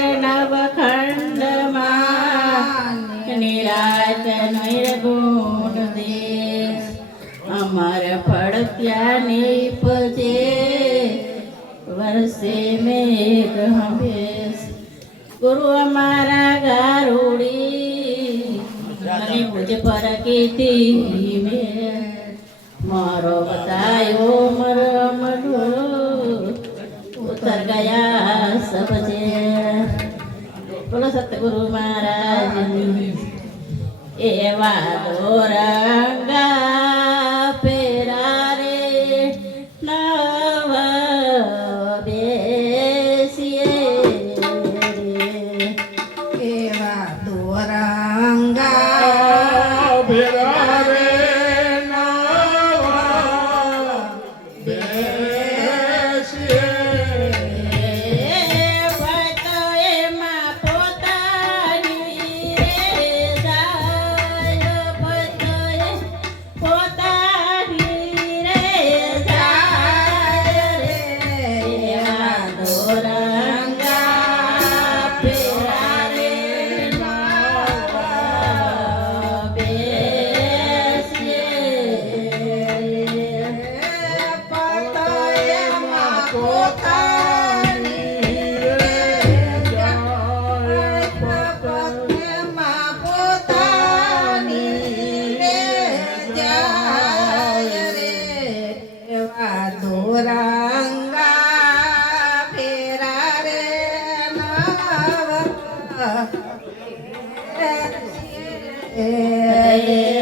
પર નવખંડમાં નિરાત નિર્ગુણ દેશ અમર પડત્યા નીપજે વર્ષે મેઘ હંભેશ ગુરુ અમારા ગારુડી અને મુજ પર કીધી મેં મારો બતાયો મરમડો ઉતર ગયા સબજે બોલો સતગુરુ મહારાજની એવા દોરંગા પેરા રે નવ બેસીએ એવા દોરંગા પેરા રે નવા બેસીએ Yeah.